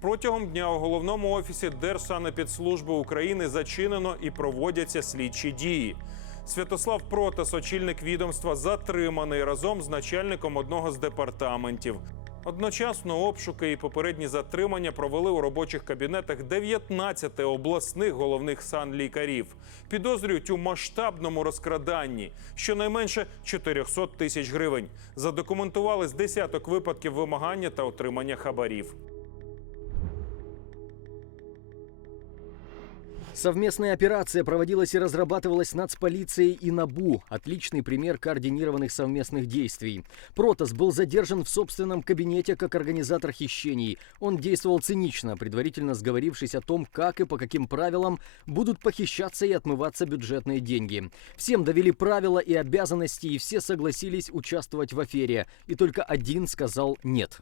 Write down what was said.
Протягом дня у головному офісі Держсанепідслужби України зачинено і проводяться слідчі дії. Святослав Протас, очільник відомства, затриманий разом з начальником одного з департаментів. Одночасно обшуки і попередні затримання провели у робочих кабінетах 19 обласних головних санлікарів. Підозрюють у масштабному розкраданні щонайменше 400 тисяч гривень. Задокументували з десяток випадків вимагання та отримання хабарів. Совместная операция проводилась и разрабатывалась нацполицией и НАБУ. Отличный пример координированных совместных действий. Протас был задержан в собственном кабинете как организатор хищений. Он действовал цинично, предварительно сговорившись о том, как и по каким правилам будут похищаться и отмываться бюджетные деньги. Всем довели правила и обязанности, и все согласились участвовать в афере. И только один сказал «нет».